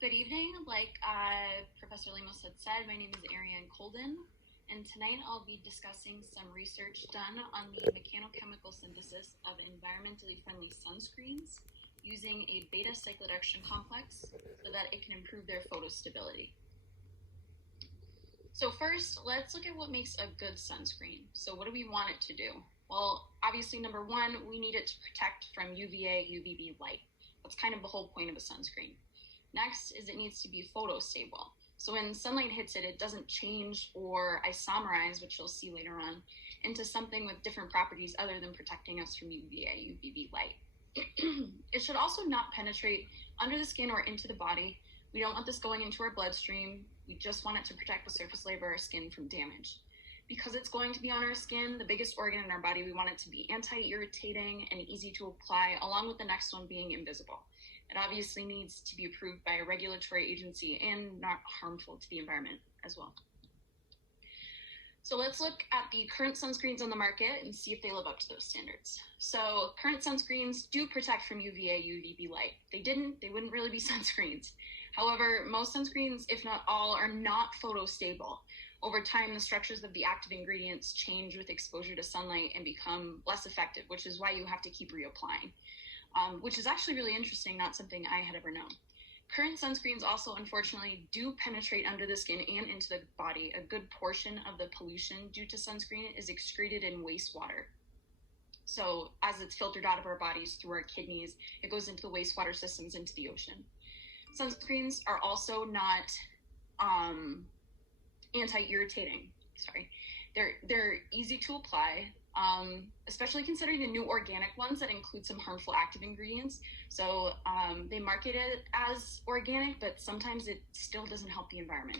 Good evening. Like Professor Lemos had said, my name is Eireann Kolden, and tonight I'll be discussing some research done on the mechanochemical synthesis of environmentally friendly sunscreens using a beta cycloadextrin complex so that it can improve their photostability. So first, let's look at what makes a good sunscreen. So what do we want it to do? Well, obviously, number one, we need it to protect from UVA, UVB light. That's kind of the whole point of a sunscreen. Next is it needs to be photostable. So when sunlight hits it, it doesn't change or isomerize, which you'll see later on, into something with different properties other than protecting us from UVA, UVB light. It should also not penetrate under the skin or into the body. We don't want this going into our bloodstream. We just want it to protect the surface layer of our skin from damage. Because it's going to be on our skin, the biggest organ in our body, we want it to be anti-irritating and easy to apply, along with the next one being invisible. It obviously needs to be approved by a regulatory agency and not harmful to the environment as well. So let's look at the current sunscreens on the market and see if they live up to those standards. So current sunscreens do protect from UVA, UVB light. If they wouldn't really be sunscreens. However, most sunscreens, if not all, are not photostable. Over time, the structures of the active ingredients change with exposure to sunlight and become less effective, which is why you have to keep reapplying. Which is actually really interesting, not something I had ever known. Current sunscreens also, unfortunately, do penetrate under the skin and into the body. A good portion of the pollution due to sunscreen is excreted in wastewater. So as it's filtered out of our bodies through our kidneys, it goes into the wastewater systems, into the ocean. Sunscreens are also not anti-irritating. They're easy to apply. Especially considering the new organic ones that include some harmful active ingredients. So they market it as organic, but sometimes it still doesn't help the environment.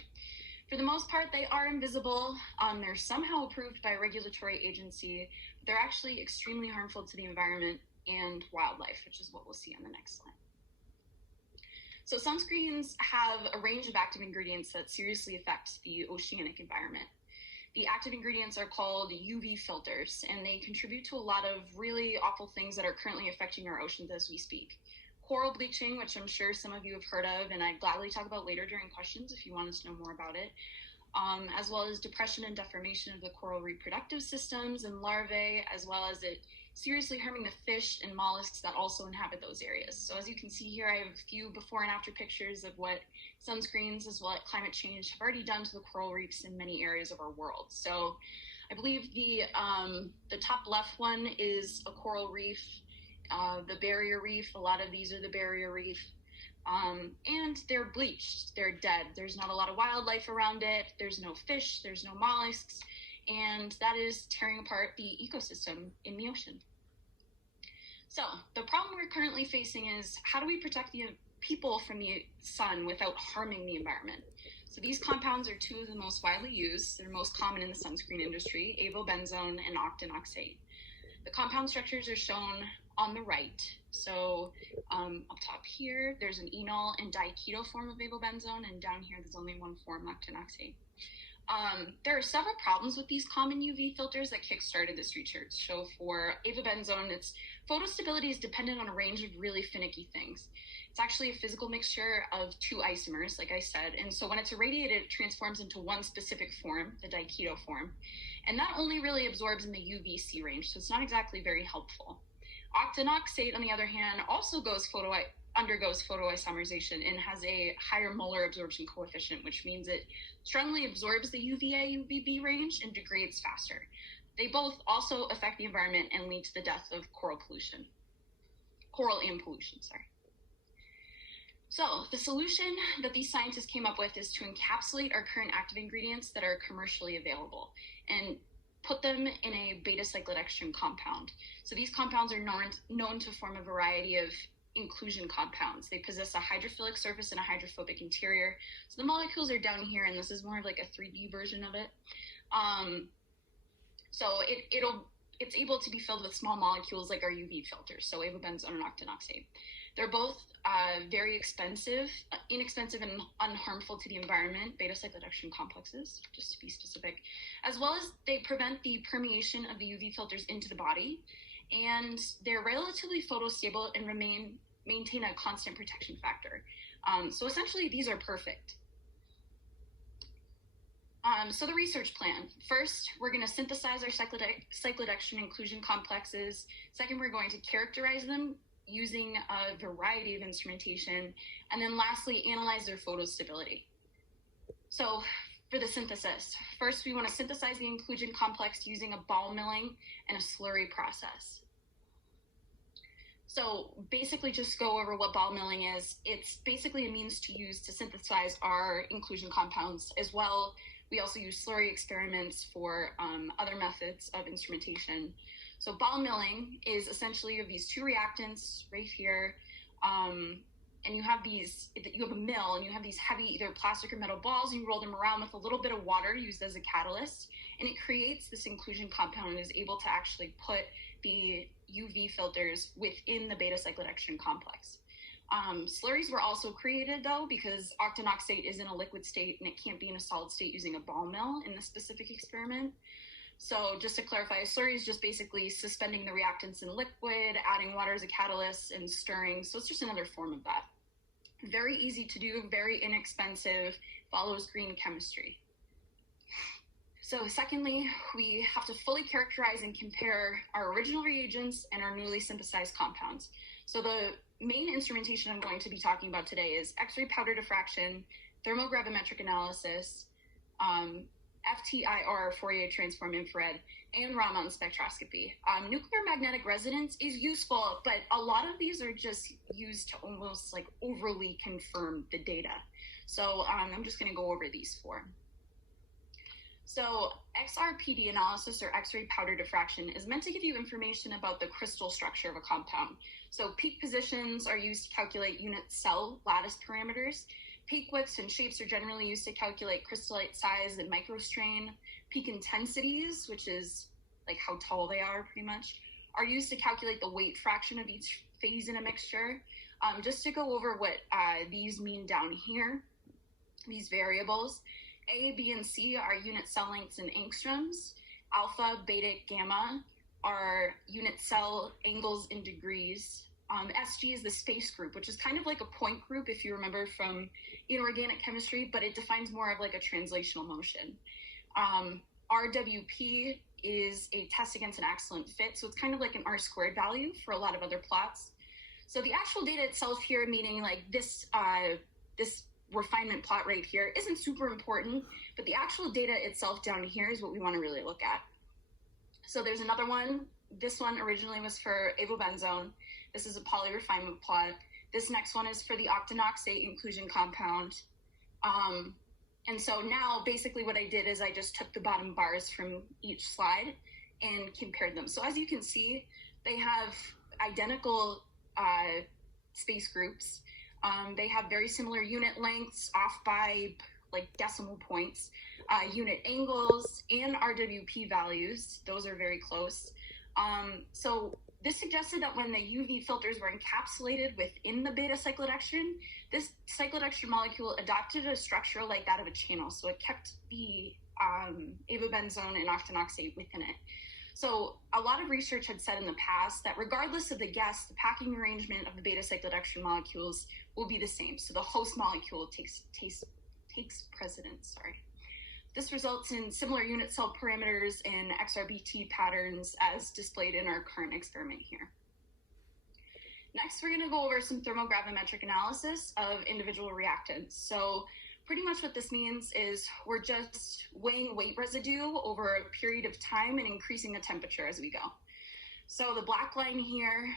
For the most part, they are invisible. They're somehow approved by a regulatory agency. They're actually extremely harmful to the environment and wildlife, which is what we'll see on the next slide. So sunscreens have a range of active ingredients that seriously affect the oceanic environment. The active ingredients are called UV filters, and they contribute to a lot of really awful things that are currently affecting our oceans as we speak. Coral bleaching, which I'm sure some of you have heard of, and I'd gladly talk about later during questions if you want us to know more about it, as well as depression and deformation of the coral reproductive systems and larvae, as well as it seriously harming the fish and mollusks that also inhabit those areas. So as you can see here, I have a few before and after pictures of what sunscreens as well as climate change have already done to the coral reefs in many areas of our world. So I believe the top left one is a coral reef, the barrier reef. A lot of these are the barrier reef. And they're bleached, they're dead. There's not a lot of wildlife around it. There's no fish, there's no mollusks, and that is tearing apart the ecosystem in the ocean. So the problem we're currently facing is how do we protect the people from the sun without harming the environment? So these compounds are two of the most widely used. They're most common in the sunscreen industry, avobenzone and octinoxate. The compound structures are shown on the right. So up top here, there's an enol and diketo form of avobenzone, and down here there's only one form, octinoxate. There are several problems with these common UV filters that kickstarted this research. So for avobenzone, its photostability is dependent on a range of really finicky things. It's actually a physical mixture of two isomers, like I said, and so when it's irradiated, it transforms into one specific form, the diketo form, and that only really absorbs in the UVC range, so it's not exactly very helpful. Octinoxate, on the other hand, also undergoes photoisomerization and has a higher molar absorption coefficient, which means it strongly absorbs the UVA, UVB range and degrades faster. They both also affect the environment and lead to the death of coral and pollution. So the solution that these scientists came up with is to encapsulate our current active ingredients that are commercially available and put them in a beta cycloadextrin compound. So these compounds are known to form a variety of inclusion compounds. They possess a hydrophilic surface and a hydrophobic interior. So the molecules are down here, and this is more of like a 3D version of it. So it's able to be filled with small molecules like our UV filters, so avobenzone and octinoxate. They're both very inexpensive and unharmful to the environment, beta cycloadextrin complexes, just to be specific, as well as they prevent the permeation of the UV filters into the body, and they're relatively photostable and maintain a constant protection factor. So essentially, these are perfect. So the research plan. First, we're going to synthesize our cyclodextrin inclusion complexes. Second, we're going to characterize them using a variety of instrumentation. And then lastly, analyze their photostability. So for the synthesis, first we want to synthesize the inclusion complex using a ball milling and a slurry process. So basically just go over what ball milling is. It's basically a means to use to synthesize our inclusion compounds as well. We also use slurry experiments for other methods of instrumentation. So ball milling is essentially you have these two reactants right here, and you have a mill, and you have these heavy either plastic or metal balls, and you roll them around with a little bit of water used as a catalyst, and it creates this inclusion compound and is able to actually put the UV filters within the beta-cyclodextrin complex. Slurries were also created though because octinoxate is in a liquid state and it can't be in a solid state using a ball mill in this specific experiment. So just to clarify, a slurry is just basically suspending the reactants in liquid, adding water as a catalyst, and stirring. So it's just another form of that. Very easy to do, very inexpensive, follows green chemistry. So secondly, we have to fully characterize and compare our original reagents and our newly synthesized compounds. So the main instrumentation I'm going to be talking about today is X-ray powder diffraction, thermogravimetric analysis, FTIR, Fourier transform infrared, and Raman spectroscopy. Nuclear magnetic resonance is useful, but a lot of these are just used to almost like overly confirm the data. So I'm just going to go over these four. So XRPD analysis, or X-ray powder diffraction, is meant to give you information about the crystal structure of a compound. So peak positions are used to calculate unit cell lattice parameters. Peak widths and shapes are generally used to calculate crystallite size and microstrain. Peak intensities, which is like how tall they are pretty much, are used to calculate the weight fraction of each phase in a mixture. Just to go over what these mean down here, these variables. A, B, and C are unit cell lengths in angstroms. Alpha, beta, gamma are unit cell angles in degrees. SG is the space group, which is kind of like a point group if you remember from inorganic chemistry, but it defines more of like a translational motion. RWP is a test against an excellent fit, so it's kind of like an R-squared value for a lot of other plots. So the actual data itself here, meaning like this refinement plot right here, isn't super important, but the actual data itself down here is what we want to really look at. So there's another one. This one originally was for avobenzone. This is a polyrefinement plot. This next one is for the octinoxate inclusion compound. And so now basically what I did is I just took the bottom bars from each slide and compared them. So as you can see, they have identical space groups. They have very similar unit lengths, off by like decimal points, unit angles, and RWP values. Those are very close. So this suggested that when the UV filters were encapsulated within the beta-cyclodextrin, this cyclodextrin molecule adopted a structure like that of a channel. So it kept the avobenzone and octinoxate within it. So a lot of research had said in the past that regardless of the gas, the packing arrangement of the beta-cyclodextrin molecules will be the same. So the host molecule takes precedence, This results in similar unit cell parameters and XRBT patterns as displayed in our current experiment here. Next, we're going to go over some thermogravimetric analysis of individual reactants. So pretty much what this means is we're just weighing weight residue over a period of time and increasing the temperature as we go. So the black line here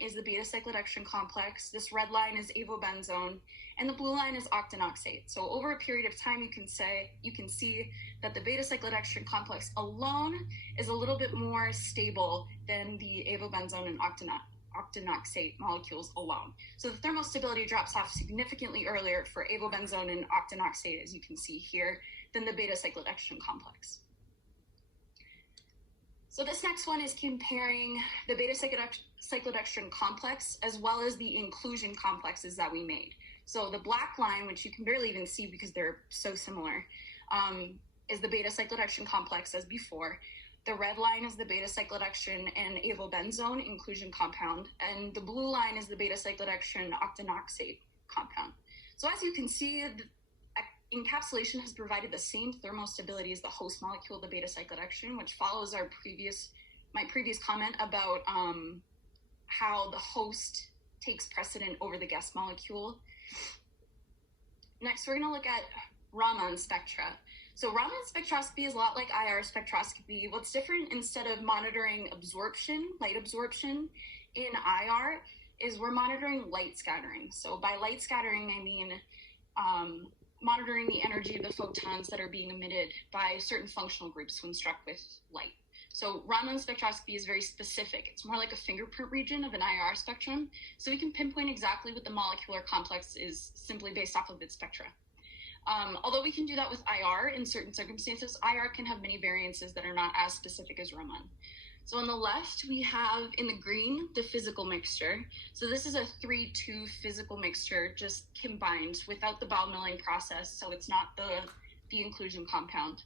is the beta-cyclodextrin complex. This red line is avobenzone, and the blue line is octinoxate. So over a period of time, you can see that the beta-cyclodextrin complex alone is a little bit more stable than the avobenzone and octinoxate molecules alone. So the thermostability drops off significantly earlier for avobenzone and octinoxate, as you can see here, than the beta-cyclodextrin complex. So this next one is comparing the beta-cyclodextrin complex as well as the inclusion complexes that we made. So the black line, which you can barely even see because they're so similar, is the beta-cyclodextrin complex as before. The red line is the beta-cyclodextrin and avobenzone inclusion compound, and the blue line is the beta-cyclodextrin octinoxate compound. So as you can see, encapsulation has provided the same thermostability as the host molecule, the beta cyclodextrin, which follows my previous comment about how the host takes precedent over the guest molecule. Next, we're going to look at Raman spectra. So Raman spectroscopy is a lot like IR spectroscopy. What's different, instead of monitoring absorption, light absorption in IR, is we're monitoring light scattering. So by light scattering, I mean monitoring the energy of the photons that are being emitted by certain functional groups when struck with light. So Raman spectroscopy is very specific. It's more like a fingerprint region of an IR spectrum. So we can pinpoint exactly what the molecular complex is simply based off of its spectra. Although we can do that with IR in certain circumstances, IR can have many variances that are not as specific as Raman. So on the left, we have in the green, the physical mixture. So this is a 3,2 physical mixture just combined without the bowel milling process. So it's not the inclusion compound.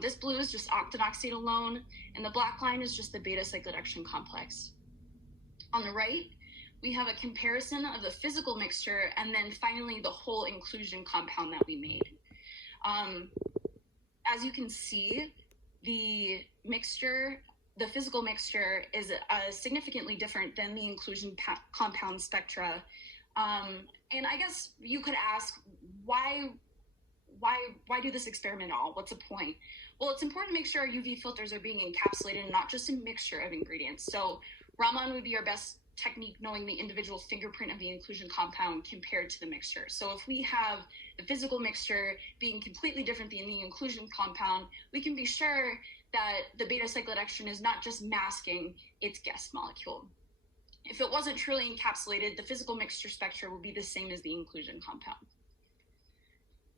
This blue is just octinoxate alone, and the black line is just the beta cyclodextrin complex. On the right, we have a comparison of the physical mixture and then finally the whole inclusion compound that we made. As you can see, the physical mixture is significantly different than the inclusion compound spectra. And I guess you could ask, why do this experiment at all? What's the point? Well, it's important to make sure our UV filters are being encapsulated and not just a mixture of ingredients. So Raman would be our best technique, knowing the individual fingerprint of the inclusion compound compared to the mixture. So if we have the physical mixture being completely different than the inclusion compound, we can be sure that the beta cyclodextrin is not just masking its guest molecule. If it wasn't truly encapsulated, the physical mixture spectra would be the same as the inclusion compound.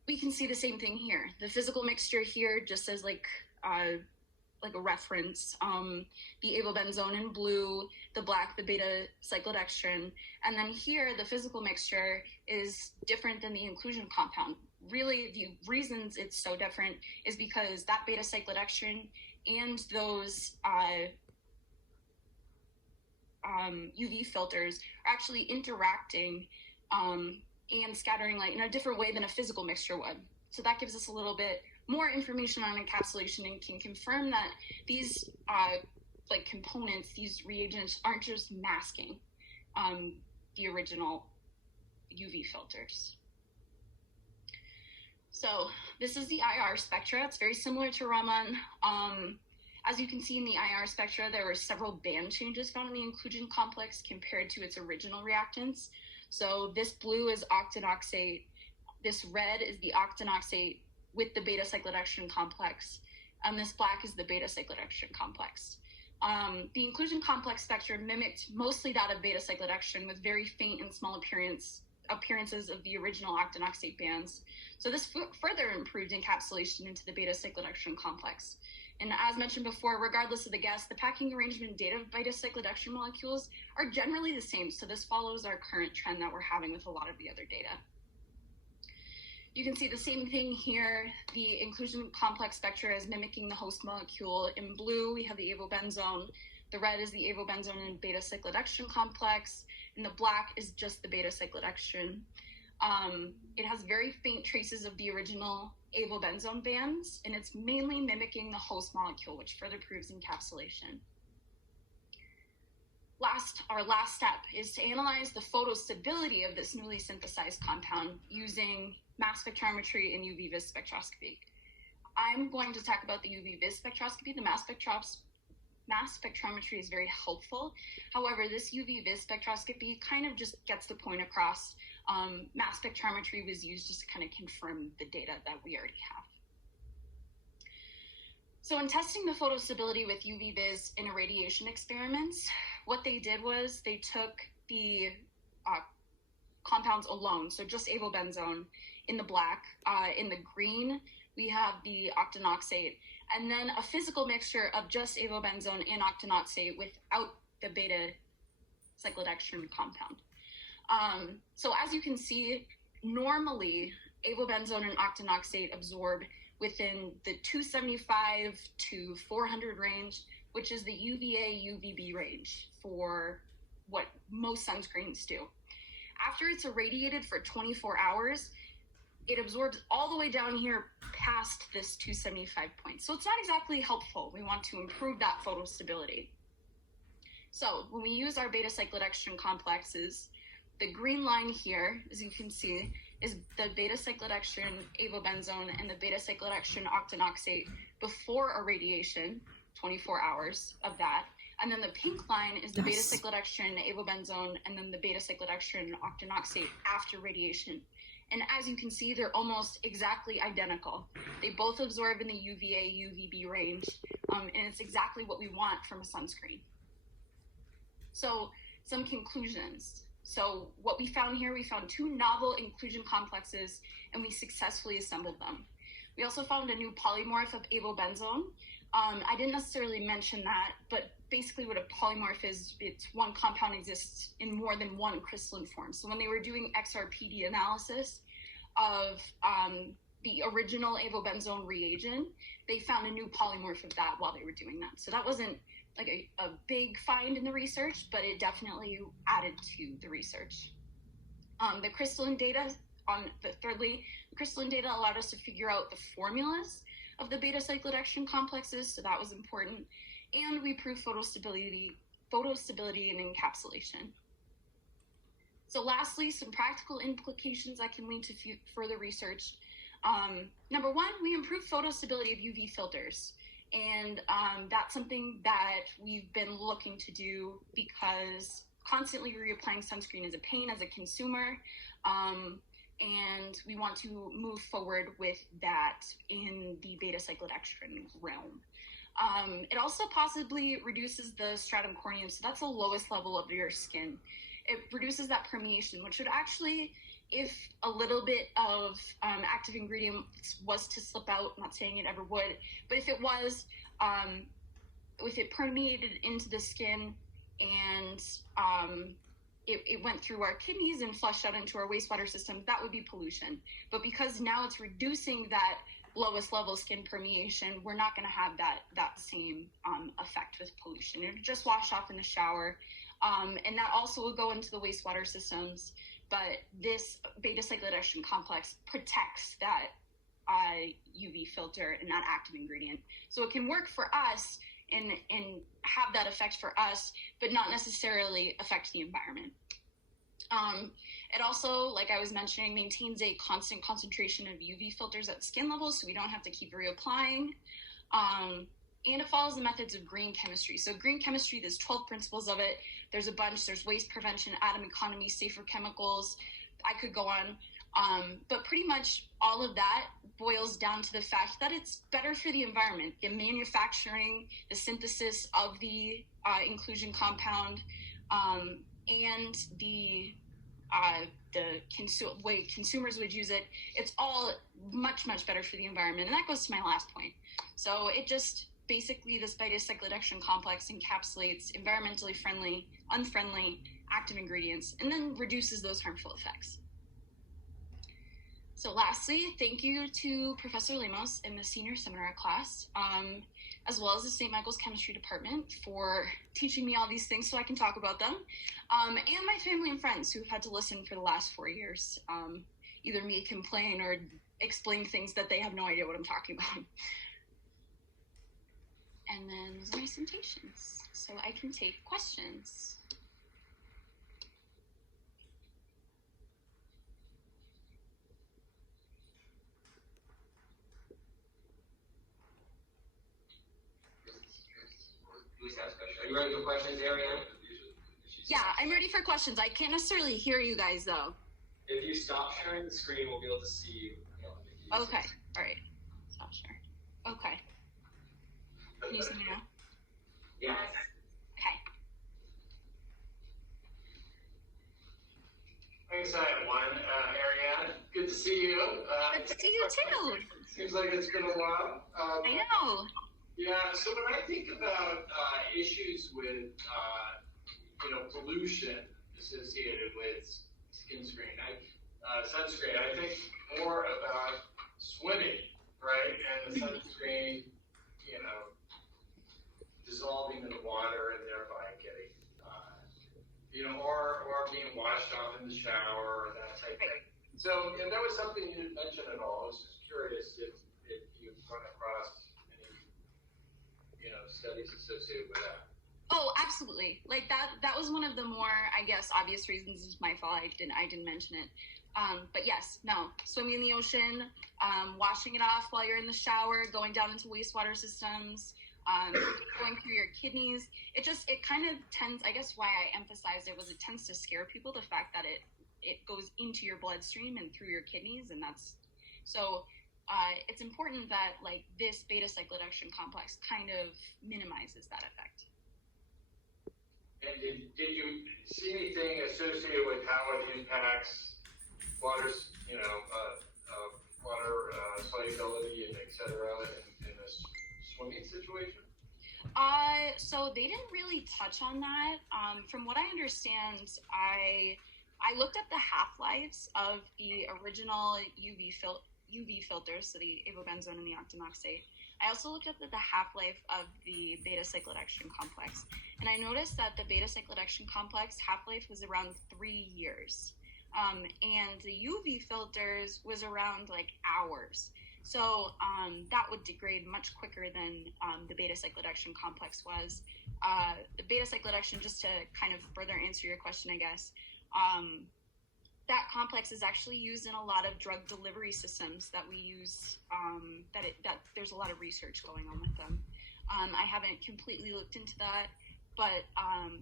We can see the same thing here. The physical mixture here, just as like a reference, the avobenzone in blue, the black, the beta cyclodextrin, and then here the physical mixture is different than the inclusion compound. Really, the reasons it's so different is because that beta cyclodextrin and those UV filters are actually interacting and scattering light in a different way than a physical mixture would. So that gives us a little bit more information on encapsulation and can confirm that these components, these reagents, aren't just masking the original UV filters. So this is the IR spectra. It's very similar to Raman. As you can see in the IR spectra, there were several band changes found in the inclusion complex compared to its original reactants. So this blue is octinoxate. This red is the octinoxate with the beta cyclodextrin complex. And this black is the beta cyclodextrin complex. The inclusion complex spectra mimicked mostly that of beta cyclodextrin with very faint and small appearances of the original octinoxate bands. So this further improved encapsulation into the beta cyclodextrin complex. And as mentioned before, regardless of the guess, the packing arrangement data of beta cyclodextrin molecules are generally the same. So this follows our current trend that we're having with a lot of the other data. You can see the same thing here. The inclusion complex spectra is mimicking the host molecule. In blue, we have the avobenzone. The red is the avobenzone and beta cyclodextrin complex. And the black is just the beta cyclodextrin. It has very faint traces of the original avobenzone bands, and it's mainly mimicking the host molecule, which further proves encapsulation. Our last step is to analyze the photostability of this newly synthesized compound using mass spectrometry and UV-Vis spectroscopy. I'm going to talk about the UV-Vis spectroscopy. The mass spectrometry is very helpful. However, this UV-Vis spectroscopy kind of just gets the point across. Mass spectrometry was used just to kind of confirm the data that we already have. So in testing the photostability with UV-Vis in irradiation experiments, what they did was they took the compounds alone, so just avobenzone in the black. In the green, we have the octinoxate, and then a physical mixture of just avobenzone and octinoxate without the beta cyclodextrin compound. So as you can see, normally avobenzone and octinoxate absorb within the 275 to 400 range, which is the UVA-UVB range for what most sunscreens do. After it's irradiated for 24 hours, it absorbs all the way down here past this 275 point. So it's not exactly helpful. We want to improve that photostability. So when we use our beta-cyclodextrin complexes, the green line here, as you can see, is the beta-cyclodextrin avobenzone and the beta-cyclodextrin octinoxate before irradiation, 24 hours of that. And then the pink line is the beta-cyclodextrin avobenzone and then the beta-cyclodextrin octinoxate after radiation. And as you can see, they're almost exactly identical. They both absorb in the UVA, UVB range, and it's exactly what we want from a sunscreen. So some conclusions. So what we found here, we found 2 novel inclusion complexes, and we successfully assembled them. We also found a new polymorph of avobenzone. I didn't necessarily mention that, but basically what a polymorph is, it's one compound exists in more than one crystalline form. So when they were doing XRPD analysis of the original avobenzone reagent, they found a new polymorph of that while they were doing that. So that wasn't like a big find in the research, but it definitely added to the research. The crystalline data thirdly, the crystalline data allowed us to figure out the formulas of the beta-cyclodextrin complexes, so that was important. And we proved photostability and encapsulation. So lastly, some practical implications that can lead to further research. Number 1, we improved photostability of UV filters. And that's something that we've been looking to do because constantly reapplying sunscreen is a pain as a consumer. And we want to move forward with that in the beta-cyclodextrin realm. It also possibly reduces the stratum corneum, so that's the lowest level of your skin. It reduces that permeation, which would actually, if a little bit of active ingredient was to slip out, I'm not saying it ever would, but if it was, if it permeated into the skin and it went through our kidneys and flushed out into our wastewater system, that would be pollution. But because now it's reducing that lowest level skin permeation, we're not going to have that same effect with pollution. It'll just wash off in the shower, and that also will go into the wastewater systems. But this beta-cyclodextrin complex protects that UV filter and that active ingredient. So it can work for us and have that effect for us, but not necessarily affect the environment. It also, like I was mentioning, maintains a constant concentration of UV filters at skin levels, so we don't have to keep reapplying. And it follows the methods of green chemistry. So green chemistry, there's 12 principles of it. There's a bunch. There's waste prevention, atom economy, safer chemicals. I could go on. But pretty much all of that boils down to the fact that it's better for the environment. The manufacturing, the synthesis of the inclusion compound, and the way consumers would use it, it's all much, much better for the environment. And that goes to my last point. So it just basically, this beta-cyclodextrin complex encapsulates environmentally friendly, unfriendly active ingredients, and then reduces those harmful effects. So lastly, thank you to Professor Lemos in the senior seminar class, as well as the St. Michael's Chemistry Department for teaching me all these things so I can talk about them, and my family and friends who've had to listen for the last 4 years, either me complain or explain things that they have no idea what I'm talking about. And then those are my citations, so I can take questions. Are you ready for questions, Eireann? Yeah, I'm ready for questions. I can't necessarily hear you guys, though. If you stop sharing the screen, we'll be able to see you. Okay, all right. Stop sharing. Okay. Can you see me now? Yes. Okay. I guess I have one, Eireann. Good to see you. Good to see you too. Seems like it's been a while. I know. Yeah, so when I think about issues with, pollution associated with sunscreen, I think more about swimming, right? And the sunscreen, dissolving in the water and thereby getting or being washed off in the shower or that type of thing. So, and that was something you didn't mention at all. I was just curious if you've run across any, studies associated with that. Oh, absolutely. Like that was one of the more, I guess, obvious reasons. It's my fault. I didn't mention it. But yes, no, swimming in the ocean, washing it off while you're in the shower, going down into wastewater systems, going through your kidneys. It kind of tends, I guess why I emphasized it was it tends to scare people, the fact that it goes into your bloodstream and through your kidneys. And so it's important that like this beta cyclodextrin complex kind of minimizes that effect. And did you see anything associated with how it impacts water, water solubility and et cetera in a swimming situation? So they didn't really touch on that. From what I understand, I looked at the half-lives of the original UV filters, so the avobenzone and the octinoxate. I also looked up at the half-life of the beta cyclodextrin complex, and I noticed that the beta cyclodextrin complex half-life was around 3 years, and the UV filters was around like hours. So that would degrade much quicker than the beta cyclodextrin complex was. The beta cyclodextrin, just to kind of further answer your question, I guess, that complex is actually used in a lot of drug delivery systems that we use, that there's a lot of research going on with them. I haven't completely looked into that, but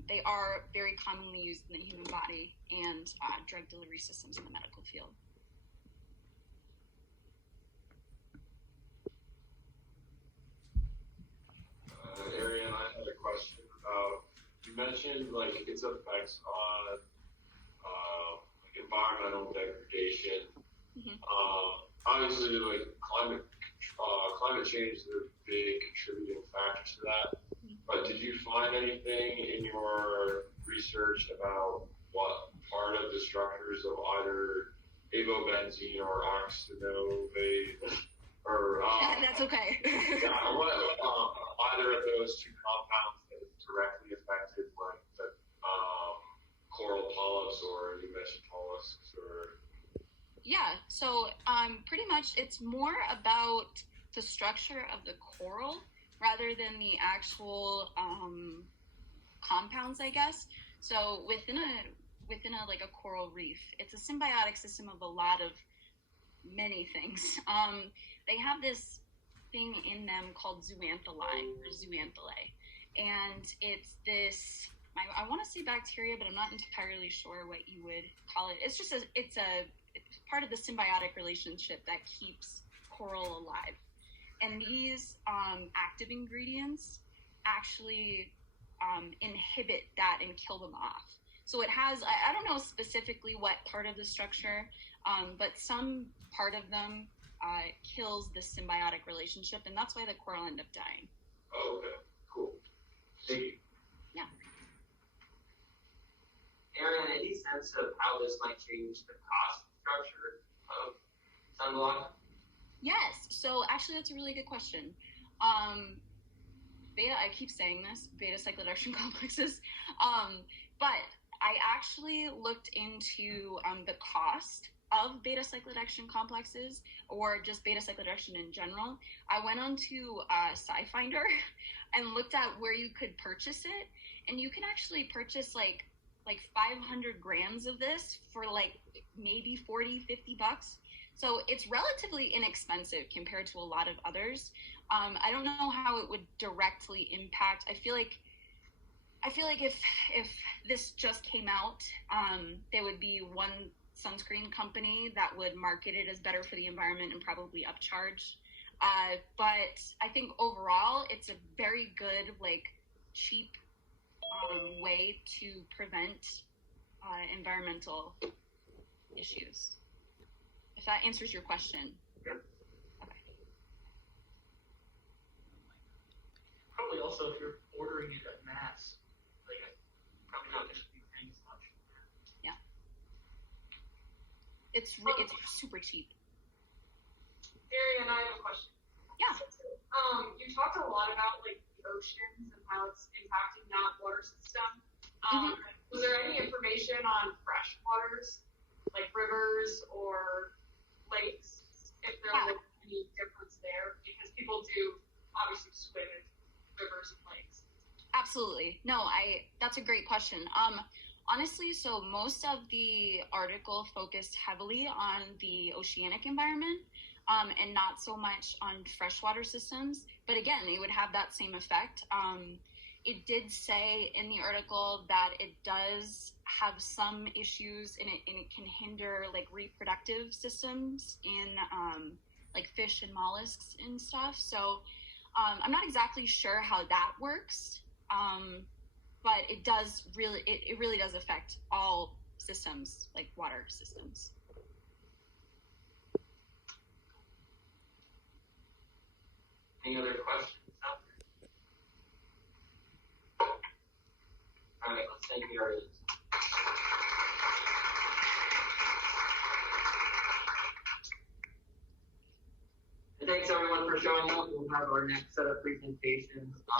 they are very commonly used in the human body and drug delivery systems in the medical field. Eireann, I had a question about, you mentioned like its effects on environmental degradation. Mm-hmm. Obviously, like climate change is a big contributing factor to that. Mm-hmm. But did you find anything in your research about what part of the structures of either avobenzene or oxynovate or that's okay. Either of those two compounds that directly affected like the coral polyps, or you mentioned mollusks, or so pretty much it's more about the structure of the coral rather than the actual compounds, I guess. So within a like a coral reef, it's a symbiotic system of a lot of many things. They have this thing in them called zooanthellae, and it's this, I want to say bacteria, but I'm not entirely sure what you would call it. It's just it's part of the symbiotic relationship that keeps coral alive. And these active ingredients actually inhibit that and kill them off. So it has, I don't know specifically what part of the structure, but some part of them kills the symbiotic relationship, and that's why the coral end up dying. Oh, okay, cool. Thank you. Yeah. Eireann, any sense of how this might change the cost structure of sunblock? Yes. So actually, that's a really good question. I keep saying this, beta cyclodextrin complexes, but I actually looked into the cost of beta cyclodextrin complexes, or just beta cyclodextrin in general. I went on to SciFinder and looked at where you could purchase it, and you can actually purchase like 500 grams of this for like maybe $40-$50. So it's relatively inexpensive compared to a lot of others. I don't know how it would directly impact. I feel like if this just came out, there would be one sunscreen company that would market it as better for the environment and probably upcharge. But I think overall, it's a very good, like, cheap way to prevent environmental issues. If that answers your question. Yep. Okay. Probably also if you're ordering it at mass, like probably not going to be paying as much. Yeah. It's super cheap. Eireann, I have a question. Yeah. You talked a lot about like the oceans and how it's impacting that water system. Mm-hmm. Was there any information on fresh waters, like rivers or lakes, if there was any difference there? Because people do obviously swim in rivers and lakes. Absolutely. No, that's a great question. Honestly, so most of the article focused heavily on the oceanic environment, and not so much on freshwater systems. But again, it would have that same effect. It did say in the article that it does have some issues and it can hinder like reproductive systems in like fish and mollusks and stuff. So I'm not exactly sure how that works. But it does really, it really does affect all systems, like water systems. Any other questions out there? All right, let's thank the audience. And thanks everyone for showing up. We'll have our next set of presentations